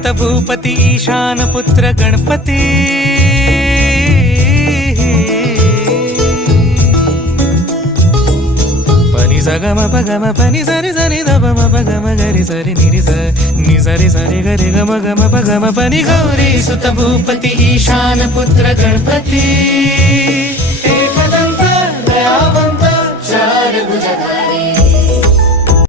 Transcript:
सुत भूपती ईशान पुत्र गणपती पनि सगम पगम पनि सरि सरि ध म पगम गरि सरि निरि स नि सरि सरि गरि गम गम पगम पनि गौरी सुत भूपती ईशान पुत्र गणपती एकदंत दयावंत चार भुजधारी